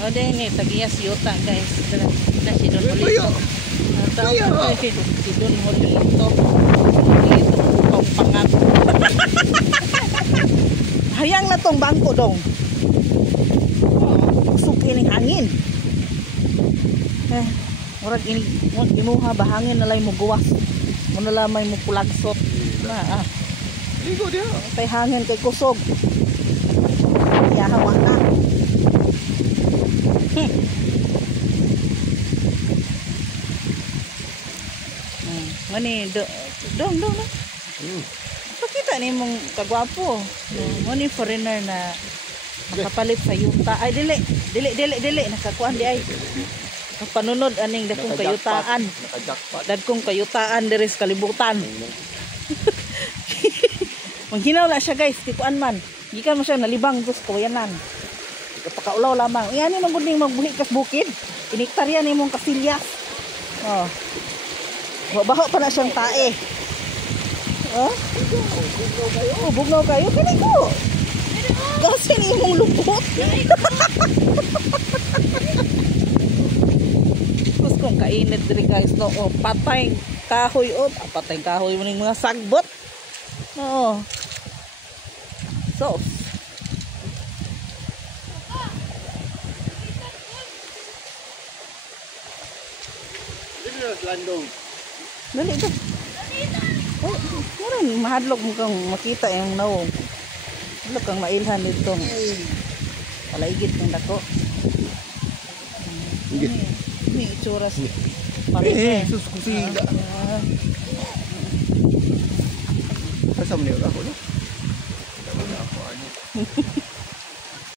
O din ni tagiyas yuta guys. Na si Don Molito. Si Don Molito. Molito upang pangat. Hayang na tong bangko dong. Usok ining hangin. Murag ini imuha bahangin nalay mo guwas. Mo nalamay mo pulagsot. Ligo dia. Tay hangin kay kusog. Ya hawa na. Mani dong. Pakita ni mong kagwapo. Mani foreigner na makapalit sa yuta. Ay dili nakakuan di ay. Panunod aning dakong kayutaan. Dagkong kayutaan diri sa kalibutan. Manghinaw na siya guys, tikuan man. Gikan mo siya nalibang dos kuyanan. Kapakaulaw lamang. Iyan ni maguding magbuhi kas bukid. Iniktarya ni mong kasilyas. Oh. Baho pa na siyang tae. Oh? Bugnaw kayo. Kani ko. Kasi ni mong lupot. Tapos kung kainit diri guys, no, oh, patay kahoy o, patay kahoy mo ng mga sagbot. Oo. So. Dili na landong. Dali ito. Oh, meron mahadlok mo kang makita yung naong. Hadlok kang mailhan dito. Palaigit ng dako. Ini itsura si Paris. Sus kusiga. Asa man ako no? Ako ani.